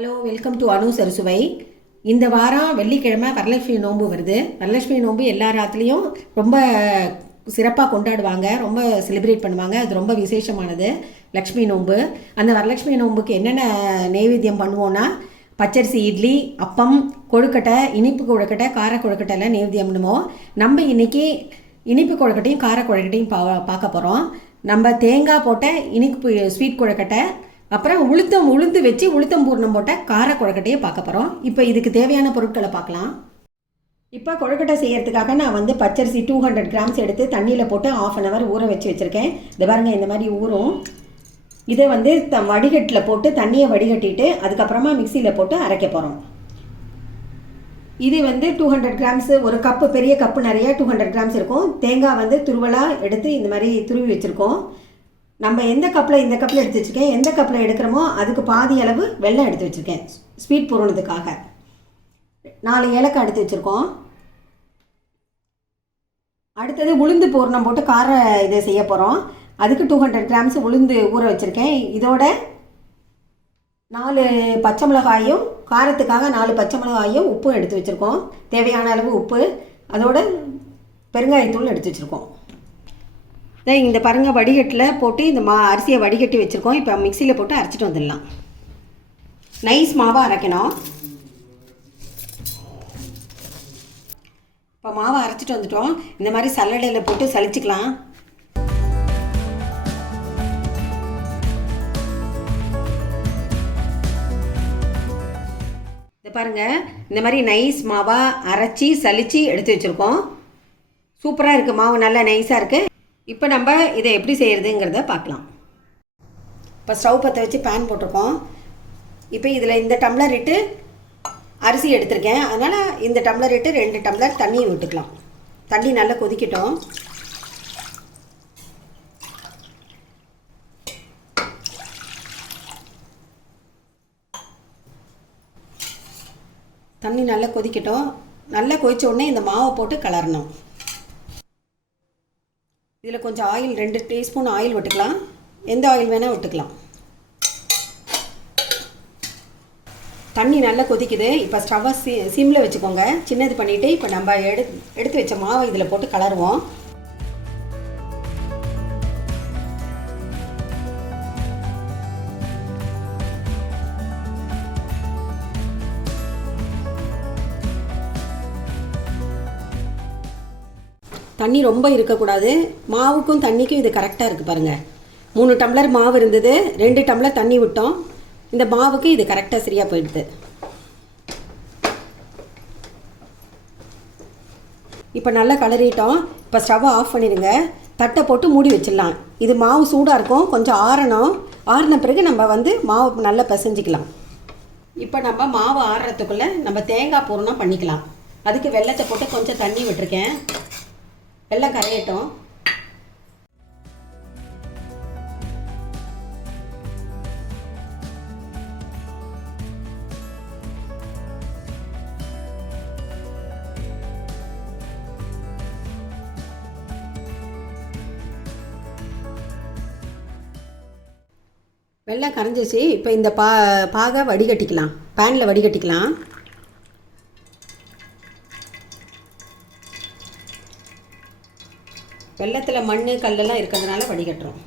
Hello, welcome to Arusuvai. இந்த வாரம் வெள்ளிக்கிழமை வரலட்சுமி நோன்பு வருது. வரலட்சுமி நோன்பு எல்லா ராத்துலேயும் ரொம்ப சிறப்பாக கொண்டாடுவாங்க, ரொம்ப செலிப்ரேட் பண்ணுவாங்க. அது ரொம்ப விசேஷமானது லக்ஷ்மி நோன்பு. அந்த வரலட்சுமி நோன்புக்கு என்னென்ன நெய்வேத்தியம் பண்ணுவோன்னா, பச்சரிசி இட்லி, அப்பம், கொழுக்கட்டை, இனிப்பு கொழுக்கட்டை, கார கொழுக்கட்டைலாம் நெய்வேத்தியம் பண்ணுவோம். நம்ம இன்றைக்கி இனிப்பு கொழுக்கட்டையும் கார கொழுக்கட்டையும் பார்க்க போகிறோம். நம்ம தேங்காய் போட்ட இனிப்பு ஸ்வீட் கொழுக்கட்டை, அப்புறம் உளுந்து வச்சு உளுத்தம் பூர்ணம் போட்ட கார கொழுக்கட்டையை பார்க்க போகிறோம். இப்போ இதுக்கு தேவையான பொருட்களை பார்க்கலாம். இப்போ கொழுக்கட்டை செய்கிறதுக்காக நான் பச்சரிசி 200 கிராம்ஸ் எடுத்து தண்ணியில் போட்டு 1/2 hour ஊற வச்சு வச்சுருக்கேன். இது பாருங்கள், இந்த மாதிரி ஊறும். இதை வடிகட்டில் போட்டு தண்ணியை வடிகட்டிட்டு அதுக்கப்புறமா மிக்சியில் போட்டு அரைக்க போகிறோம். இது 200 கிராம்ஸு, ஒரு கப்பு, பெரிய கப்பு நிறைய 200 கிராம்ஸ் இருக்கும். தேங்காய் துருவலாக எடுத்து இந்த மாதிரி துருவி வச்சுருக்கோம். நம்ம இந்த கப்பில் எடுத்து வச்சுருக்கேன். எந்த கப்பில் எடுக்கிறோமோ அதுக்கு பாதி அளவு வெல்லம் எடுத்து வச்சுருக்கேன் ஸ்வீட் பூரணத்துக்காக. 4 ஏலக்காய் எடுத்து வச்சுருக்கோம். அடுத்தது உளுந்து பூரணம் போட்டு கார இதை செய்ய போகிறோம். அதுக்கு 200 கிராம்ஸ் உளுந்து ஊற வச்சுருக்கேன். இதோட 4 பச்சை மிளகாயும், காரத்துக்காக 4 பச்சை மிளகாயும், உப்பும் எடுத்து வச்சுருக்கோம். தேவையான அளவு உப்பு, அதோட பெருங்காயத்தூள் எடுத்து வச்சுருக்கோம். இந்த பாருங்க, வடிகட்டில் போட்டு இந்த அரிசியை வடிகட்டி வச்சுருக்கோம். இப்போ மிக்சியில் போட்டு அரைச்சிட்டு வந்துடலாம். நைஸ் மாவாக அரைக்கணும். இப்போ மாவை அரைச்சிட்டு வந்துட்டோம். இந்த மாதிரி சல்லடையில் போட்டு சலிச்சுக்கலாம். இதை பாருங்கள், இந்த மாதிரி நைஸ் மாவாக அரைச்சி சலித்து எடுத்து வச்சுருக்கோம். சூப்பராக இருக்குது, மாவு நல்லா நைஸாக இருக்குது. இப்போ நம்ம இதை எப்படி செய்கிறதுங்கிறத பார்க்கலாம். இப்போ ஸ்டவ் பற்ற வச்சு பேன் போட்டிருக்கோம். இப்போ இதில் இந்த டம்ளர் இட்டு அரிசி எடுத்திருக்கேன். அதனால் இந்த டம்ளர் இட்டு 2 டம்ளர் தண்ணியை விட்டுக்கலாம். தண்ணி நல்லா கொதிக்கட்டும். தண்ணி நல்லா கொதிக்கட்டும். நல்லா கொதித்த உடனே இந்த மாவை போட்டு கலரணும். இதில் கொஞ்சம் ஆயில், 2 டீஸ்பூன் ஆயில் விட்டுக்கலாம். எந்த ஆயில் வேணால் விட்டுக்கலாம். தண்ணி நல்லா கொதிக்குது. இப்போ ஸ்டவ்வை சிம்மில் வச்சுக்கோங்க. சின்னது பண்ணிவிட்டு இப்போ நம்ம எடுத்து வச்ச மாவை இதில் போட்டு கலருவோம். தண்ணி ரொம்ப இருக்கக்கூடாது. மாவுக்கும் தண்ணிக்கும் இது கரெக்டாக இருக்குது பாருங்கள். 3 டம்ளர் மாவு இருந்தது, 2 டம்ளர் தண்ணி விட்டோம். இந்த மாவுக்கு இது கரெக்டாக சரியாக போயிடுது. இப்போ நல்லா கலரிட்டோம். இப்போ ஸ்டவ்வை ஆஃப் பண்ணிடுங்க. தட்டை போட்டு மூடி வச்சிடலாம். இது மாவு சூடாக இருக்கும், கொஞ்சம் ஆறணும். ஆறின பிறகு நம்ம மாவு நல்லா பிசைஞ்சிக்கலாம். இப்போ நம்ம மாவு ஆறுறதுக்குள்ளே நம்ம தேங்காய் பூரணம் பண்ணிக்கலாம். அதுக்கு வெல்லத்தை போட்டு கொஞ்சம் தண்ணி விட்டுருக்கேன். வெல்லம் கரையட்டும். வெல்லம் கரைஞ்சிச்சு. இப்போ இந்த பாகை வடிகட்டிக்கலாம். பேனில் வடிகட்டிக்கலாம். வெள்ளத்தில் மண் கல்லெல்லாம் இருக்கிறதுனால வடிகட்டுறோம்.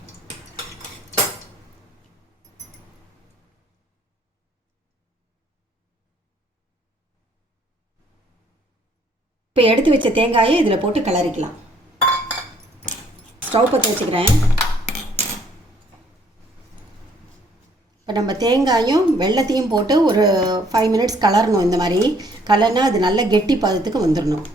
இப்போ எடுத்து வச்ச தேங்காயை இதில் போட்டு கலரிக்கலாம். ஸ்டவ் பற்ற வச்சுக்கிறேன். இப்போ நம்ம தேங்காயும் வெள்ளத்தையும் போட்டு ஒரு 5 minutes கலரணும். இந்த மாதிரி கலர்னா அது நல்ல கெட்டி பதத்துக்கு வந்துடணும்.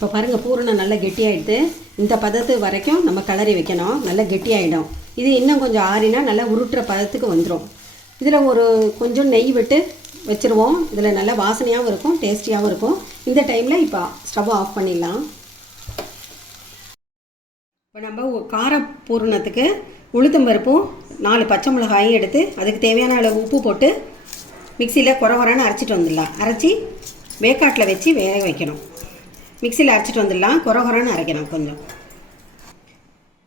இப்போ பாருங்கள், பூரணம் நல்லா கெட்டியாகிடுது. இந்த பதத்து வரைக்கும் நம்ம கலரி வைக்கணும். நல்லா கெட்டியாகிடும். இது இன்னும் கொஞ்சம் ஆறினா நல்லா உருட்டுற பதத்துக்கு வந்துடும். இதில் ஒரு கொஞ்சம் நெய் விட்டு வச்சுருவோம். இதில் நல்லா வாசனையாகவும் இருக்கும், டேஸ்டியாகவும் இருக்கும். இந்த டைமில் இப்போ ஸ்டவ் ஆஃப் பண்ணிடலாம். இப்போ நம்ம கார பூரணத்துக்கு உளுத்தம்பருப்பும் 4 பச்சை மிளகாயும் எடுத்து அதுக்கு தேவையான அளவு உப்பு போட்டு மிக்சியில் குறை குறைன்னு அரைச்சிட்டு வந்துடலாம். அரைச்சி வேக்காட்டில் வச்சு வேக வைக்கணும். மிக்சியில் அரைச்சிட்டு வந்துடலாம். கொரன்னு அரைக்கணும் கொஞ்சம்.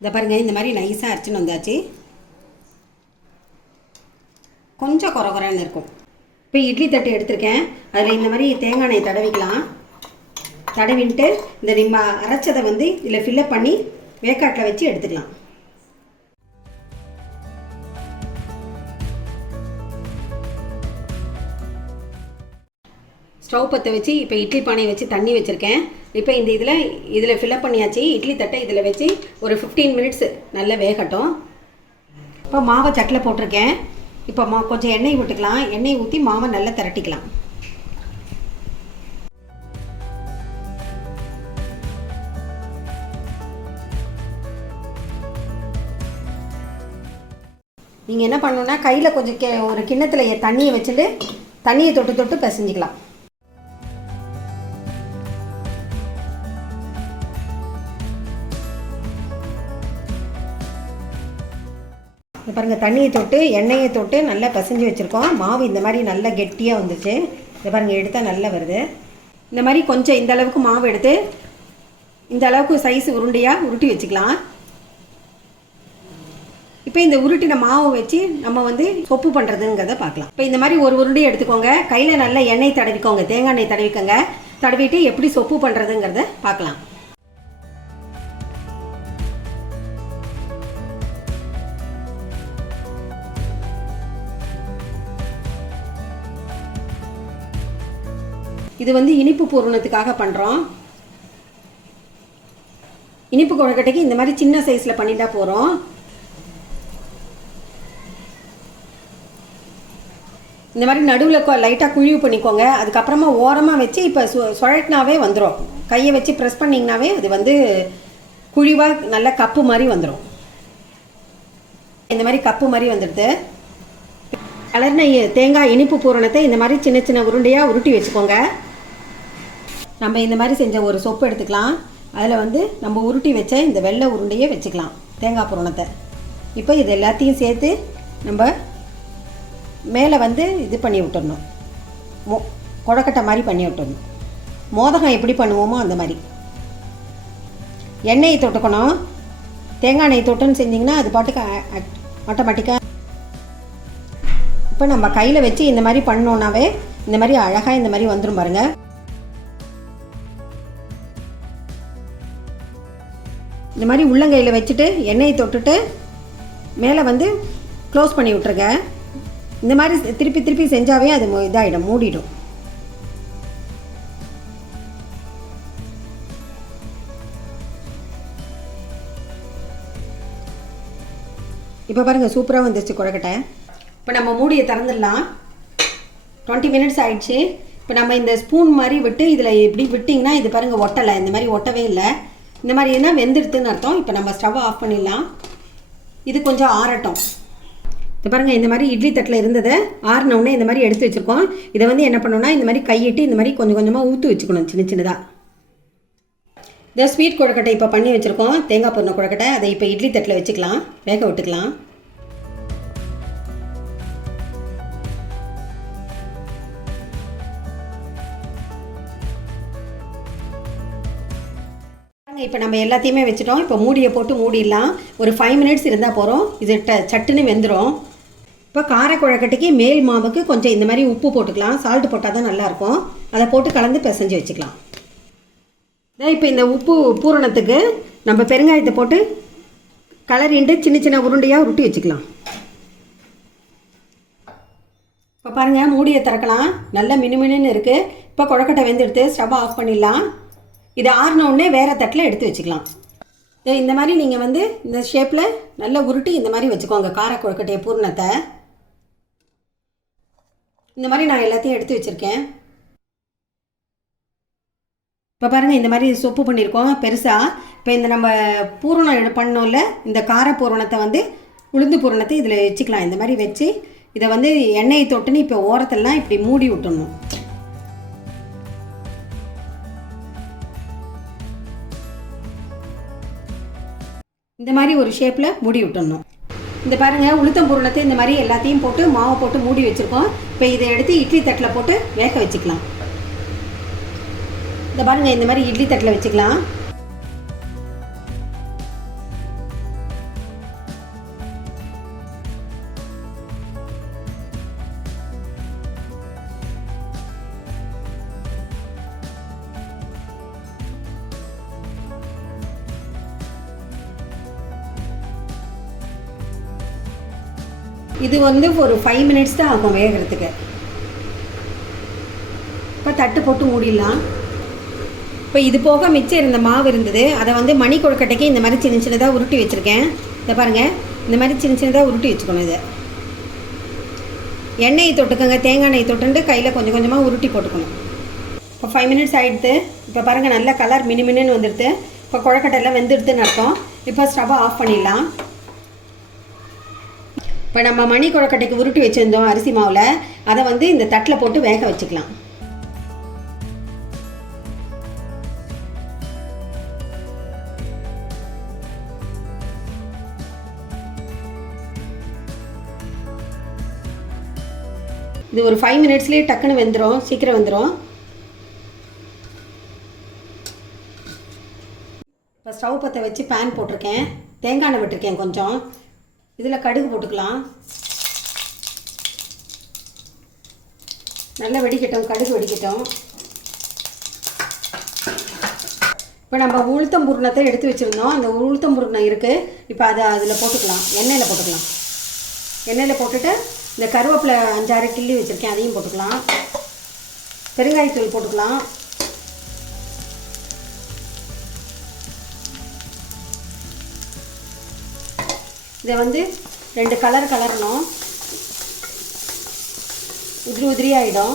இதை பாருங்கள், இந்த மாதிரி நைஸாக அரைச்சின்னு வந்தாச்சு. கொஞ்சம் கொரன்னு இருக்கும். இப்போ இட்லி தட்டு எடுத்திருக்கேன். அதில் இந்த மாதிரி தேங்காய் எண்ணெய் தடவிக்கலாம். தடவின்ட்டு இந்த நம்ம அரைச்சதை வந்து இதில் ஃபில்லப் பண்ணி வேக்காட்டில் வச்சு எடுத்துக்கலாம். ஸ்டவ் பற்ற வச்சு இப்போ இட்லி பானையை வச்சு தண்ணி வச்சுருக்கேன். இப்போ இந்த இதில் ஃபில்லப் பண்ணியாச்சு. இட்லி தட்டை இதில் வச்சு ஒரு 15 மினிட்ஸ் நல்லா வேகட்டும். இப்போ மாவை தட்டில் போட்டிருக்கேன். இப்போ கொஞ்சம் எண்ணெய் விட்டுக்கலாம். எண்ணெய் ஊற்றி மாவை நல்லா திரட்டிக்கலாம். நீங்கள் என்ன பண்ணணுன்னா கையில் கொஞ்சம் ஒரு கிண்ணத்தில் தண்ணியை வச்சுட்டு தண்ணியை தொட்டு தொட்டு பிசைஞ்சிக்கலாம். இப்போ பாருங்கள், தண்ணியை தொட்டு எண்ணெயை தொட்டு நல்லா பிசைஞ்சு வச்சுருக்கோம். மாவு இந்த மாதிரி நல்லா கெட்டியாக வந்துச்சு. இதை பாருங்கள், எடுத்தால் நல்லா வருது. இந்த மாதிரி கொஞ்சம் இந்த அளவுக்கு மாவு எடுத்து இந்த அளவுக்கு சைஸ் உருண்டையாக உருட்டி வச்சுக்கலாம். இப்போ இந்த உருட்டின மாவை வச்சு நம்ம வந்து சொப்பு பண்ணுறதுங்கிறத பார்க்கலாம். இப்போ இந்த மாதிரி ஒரு உருண்டையை எடுத்துக்கோங்க. கையில் நல்லா எண்ணெய் தடவிக்கோங்க, தேங்காய் எண்ணெய் தடவிக்கோங்க. தடவிட்டு எப்படி சொப்பு பண்ணுறதுங்கிறத பார்க்கலாம். இது வந்து இனிப்பு பூரணத்துக்காக பண்ணுறோம். இனிப்பு கொழுக்கட்டைக்கு இந்த மாதிரி சின்ன சைஸில் பண்ணிட்டா போகிறோம். இந்த மாதிரி நடுவில் லைட்டாக குழிவு பண்ணிக்கோங்க. அதுக்கப்புறமா ஓரமாக வச்சு இப்போ சுழட்டினாவே வந்துடும். கையை வச்சு ப்ரெஸ் பண்ணிங்கனாவே அது வந்து குழிவாக நல்ல கப்பு மாதிரி வந்துடும். இந்த மாதிரி கப்பு மாதிரி வந்துடுது. கலர்ன தேங்காய் இனிப்பு பூரணத்தை இந்த மாதிரி சின்ன சின்ன உருண்டையாக உருட்டி வச்சுக்கோங்க. நம்ம இந்த மாதிரி செஞ்ச ஒரு சொப்பு எடுத்துக்கலாம். அதில் வந்து நம்ம உருட்டி வச்ச இந்த வெள்ளை உருண்டையை வச்சுக்கலாம், தேங்காய் பூரணத்தை. இப்போ இது எல்லாத்தையும் சேர்த்து நம்ம மேலே வந்து இது பண்ணி விட்டுடணும். கொழுக்கட்டை மாதிரி பண்ணி விட்டுடணும். மோதகம் எப்படி பண்ணுவோமோ அந்த மாதிரி. எண்ணெயை தொட்டுக்கணும். தேங்காய் எண்ணெய் தொட்டுன்னு செஞ்சிங்கன்னா அது பாட்டுக்கு ஆட்டோமேட்டிக்காக. இப்போ நம்ம கையில் வச்சு இந்த மாதிரி பண்ணோன்னாவே இந்த மாதிரி அழகாக இந்த மாதிரி வந்துடும் பாருங்கள். இந்த மாதிரி உள்ளங்கையில் வச்சுட்டு எண்ணெயை தொட்டுட்டு மேலே வந்து க்ளோஸ் பண்ணி விட்ருங்க. இந்த மாதிரி திருப்பி திருப்பி செஞ்சாவே அது இதாகிடும், மூடிடும். இப்போ பாருங்கள், சூப்பராக வந்துருச்சு கொழுக்கட்டை. இப்போ நம்ம மூடியை திறந்துடலாம். 20 மினிட்ஸ் ஆகிடுச்சு. இப்போ நம்ம இந்த ஸ்பூன் மாதிரி விட்டு இதில் இப்படி விட்டிங்கன்னா இது பாருங்கள் ஒட்டலை. இந்த மாதிரி ஒட்டவே இல்லை. இந்த மாதிரி என்ன வெந்துடுதுன்னு அர்த்தம். இப்போ நம்ம ஸ்டவ் ஆஃப் பண்ணிடலாம். இது கொஞ்சம் ஆறட்டும். இப்போ பாருங்கள், இந்த மாதிரி இட்லி தட்டில் இருந்ததை ஆறினவுடனே இந்த மாதிரி எடுத்து வச்சுருக்கோம். இதை வந்து என்ன பண்ணோன்னா இந்த மாதிரி கையிட்டு இந்த மாதிரி கொஞ்சம் கொஞ்சமாக ஊற்றி வச்சுக்கணும், சின்ன சின்னதாக. இதை ஸ்வீட் கொழுக்கட்டை இப்போ பண்ணி வச்சுருக்கோம், தேங்காய் பூரண கொழுக்கட்டை. அதை இப்போ இட்லி தட்டில் வச்சுக்கலாம், வேக விட்டுக்கலாம். இப்போ நம்ம எல்லாத்தையுமே வச்சுட்டோம். இப்போ மூடியை போட்டு மூடிடலாம். ஒரு 5 மினிட்ஸ் இருந்தால் போகிறோம். இது சட்டுன்னு வெந்துடும். இப்போ கார கொழுக்கட்டைக்கு மேல் மாவுக்கு கொஞ்சம் இந்த மாதிரி உப்பு போட்டுக்கலாம். சால்ட் போட்டால் தான் நல்லாயிருக்கும். அதை போட்டு கலந்து பிசைஞ்சு வச்சுக்கலாம். இப்போ இந்த உப்பு பூரணத்துக்கு நம்ம பெருங்காயத்தை போட்டு கலரிண்டு சின்ன சின்ன உருண்டையாக உருட்டி வச்சுக்கலாம். இப்போ பாருங்கள், மூடியை திறக்கலாம். நல்லா மினுமினுன்னு இருக்குது. இப்போ கொழுக்கட்டை வெந்தெடுத்து ஸ்டவ் ஆஃப் பண்ணிடலாம். இது ஆறினோடனே வேறு தட்டில் எடுத்து வச்சுக்கலாம். இந்த மாதிரி நீங்கள் வந்து இந்த ஷேப்பில் நல்லா உருட்டி இந்த மாதிரி வச்சுக்கோங்க. கார கொழுக்கட்டையை பூரணத்தை இந்த மாதிரி நான் எல்லாத்தையும் எடுத்து வச்சுருக்கேன். இப்போ பாருங்கள், இந்த மாதிரி சொப்பு பண்ணியிருக்கோம் பெருசாக. இப்போ இந்த நம்ம பூரணம் பண்ணோம்ல, இந்த கார பூரணத்தை வந்து உளுந்து பூரணத்தை இதில் வச்சுக்கலாம். இந்த மாதிரி வச்சு இதை வந்து எண்ணெயை தொட்டுன்னு இப்போ ஓரத்தெல்லாம் இப்படி மூடி விட்டுடணும். இந்த மாதிரி ஒரு ஷேப்பில் மூடி விட்டுடணும். இந்த பாருங்கள், உளுத்தம் பூரணத்தை இந்த மாதிரி எல்லாத்தையும் போட்டு மாவை போட்டு மூடி வச்சுருக்கோம். இப்போ இதை எடுத்து இட்லி தட்டில் போட்டு வேக வச்சுக்கலாம். இந்த பாருங்கள், இந்த மாதிரி இட்லி தட்டில் வச்சுக்கலாம். இது வந்து ஒரு 5 மினிட்ஸ் தான் ஆகும் வேகிறதுக்கு. இப்போ தட்டு போட்டு மூடிடலாம். இப்போ இது போக மிச்சம் இருந்த மாவு இருந்தது, அதை வந்து மணி கொழுக்கட்டைக்கு இந்த மாதிரி சின்ன சின்னதாக உருட்டி வச்சுருக்கேன். இதை பாருங்கள், இந்த மாதிரி சின்ன சின்னதாக உருட்டி வச்சுக்கணும். இதை எண்ணெயை தொட்டுக்கோங்க, தேங்காய் எண்ணெய் தொட்டுட்டு கையில் கொஞ்சம் கொஞ்சமாக உருட்டி போட்டுக்கணும். இப்போ 5 மினிட்ஸ் ஆகிடுது. இப்போ பாருங்கள், நல்ல கலர் மினுமின்னு வந்துடுது. இப்போ கொழுக்கட்டையெல்லாம் வெந்துடுதுன்னு அர்த்தம். இப்போ ஸ்டவ்வை ஆஃப் பண்ணிடலாம். இப்போ நம்ம மணி கொழுக்கட்டைக்கு உருட்டி வச்சுருந்தோம் அரிசி மாவில், அதை வந்து இந்த தட்டில் போட்டு வேக வச்சுக்கலாம். இது ஒரு 5 மினிட்ஸ்லேயே டக்குன்னு வெந்துடும், சீக்கிரம் வெந்துடும். இப்போ ஸ்டவ் பற்ற வச்சு பேன் போட்டிருக்கேன், தேங்காய் எண்ணெய் விட்டுருக்கேன் கொஞ்சம். இதில் கடுகு போட்டுக்கலாம். நல்லா வெடிக்கட்டும், கடுகு வெடிக்கட்டும். இப்போ நம்ம உளுத்தம் பூர்ணத்தை எடுத்து வச்சுருந்தோம், அந்த உளுத்தம் பூர்ணம் இருக்குது. இப்போ அதை அதில் போட்டுக்கலாம், எண்ணெயில் போட்டுக்கலாம். எண்ணெயில் போட்டுட்டு இந்த கருவேப்பிலை 5-6 கிள்ளி வச்சுருக்கேன், அதையும் போட்டுக்கலாம். பெருங்காயத்தூள் போட்டுக்கலாம். இதை வந்து 2 கலர் கலரணும், உதிரி உதிரி ஆகிடும்.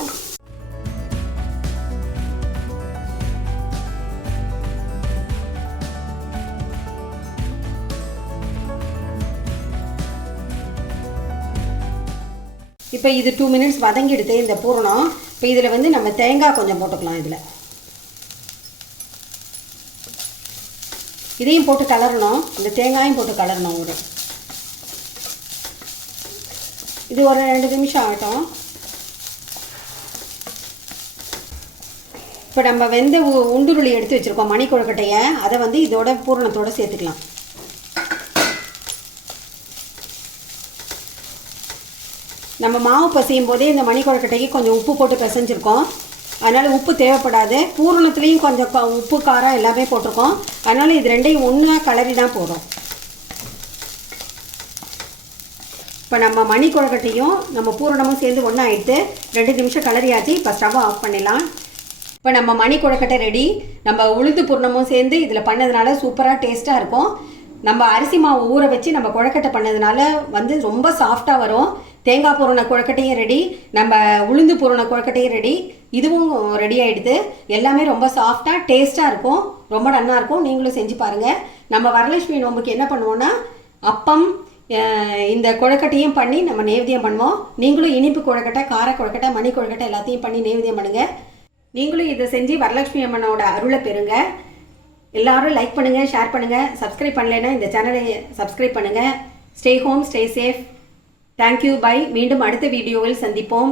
இப்போ இது 2 மினிட்ஸ் வதங்கிடுது இந்த பூரணம். இப்போ இதில் வந்து நம்ம தேங்காய் கொஞ்சம் போட்டுக்கலாம். இதையும் போட்டு கலரணும், இந்த தேங்காயும் போட்டு கலரணும். இது ஒரு 2 நிமிஷம் ஆகட்டும். இப்போ நம்ம வெந்த உண்டுருளி எடுத்து வச்சுருக்கோம் மணி கொழுக்கட்டையை, அதை வந்து இதோட பூரணத்தோடு சேர்த்துக்கலாம். நம்ம மாவு பசையும் போதே இந்த மணி கொழுக்கட்டைக்கு கொஞ்சம் உப்பு போட்டு பிசைஞ்சிருக்கோம், அதனால் உப்பு தேவைப்படாது. பூரணத்துலேயும் கொஞ்சம் உப்பு காரம் எல்லாமே போட்டிருக்கோம், அதனால் இது ரெண்டையும் ஒன்றா கலரினா போதும். இப்போ நம்ம மணி கொழுக்கட்டையும் நம்ம பூரணமும் சேர்ந்து ஒன்றா ஆகிடுது. 2 நிமிஷம் கலரியாச்சு. இப்போ ஸ்டவ்வை ஆஃப் பண்ணிடலாம். இப்போ நம்ம மணி கொழுக்கட்டை ரெடி. நம்ம உளுந்து பூரணமும் சேர்ந்து இதில் பண்ணதுனால சூப்பராக டேஸ்ட்டாக இருக்கும். நம்ம அரிசி மாவு ஊற வச்சு நம்ம கொழுக்கட்டை பண்ணதுனால வந்து ரொம்ப சாஃப்டாக வரும். தேங்காய் பூரண கொழுக்கட்டையும் ரெடி, நம்ம உளுந்து பூரண கொழுக்கட்டையும் ரெடி. இதுவும் ரெடி ஆகிடுது. எல்லாமே ரொம்ப சாஃப்டாக டேஸ்ட்டாக இருக்கும், ரொம்ப நல்லா இருக்கும். நீங்களும் செஞ்சு பாருங்கள். நம்ம வரலட்சுமி நோம்புக்கு என்ன பண்ணுவோன்னா அப்பம் இந்த கொழுக்கட்டையும் பண்ணி நம்ம நைவேத்தியம் பண்ணுவோம். நீங்களும் இனிப்பு கொழுக்கட்டை, கார கொழுக்கட்டை, மணி கொழுக்கட்டை எல்லாத்தையும் பண்ணி நைவேத்தியம் பண்ணுங்கள். நீங்களும் இதை செஞ்சு வரலட்சுமி அம்மனோட அருளை பெறுங்க. எல்லாரும் லைக் பண்ணுங்கள், ஷேர் பண்ணுங்கள். சப்ஸ்கிரைப் பண்ணலைன்னா இந்த சேனலை சப்ஸ்கிரைப் பண்ணுங்கள். Stay home, stay safe. Thank you, bye. மீண்டும் அடுத்த வீடியோவில் சந்திப்போம்.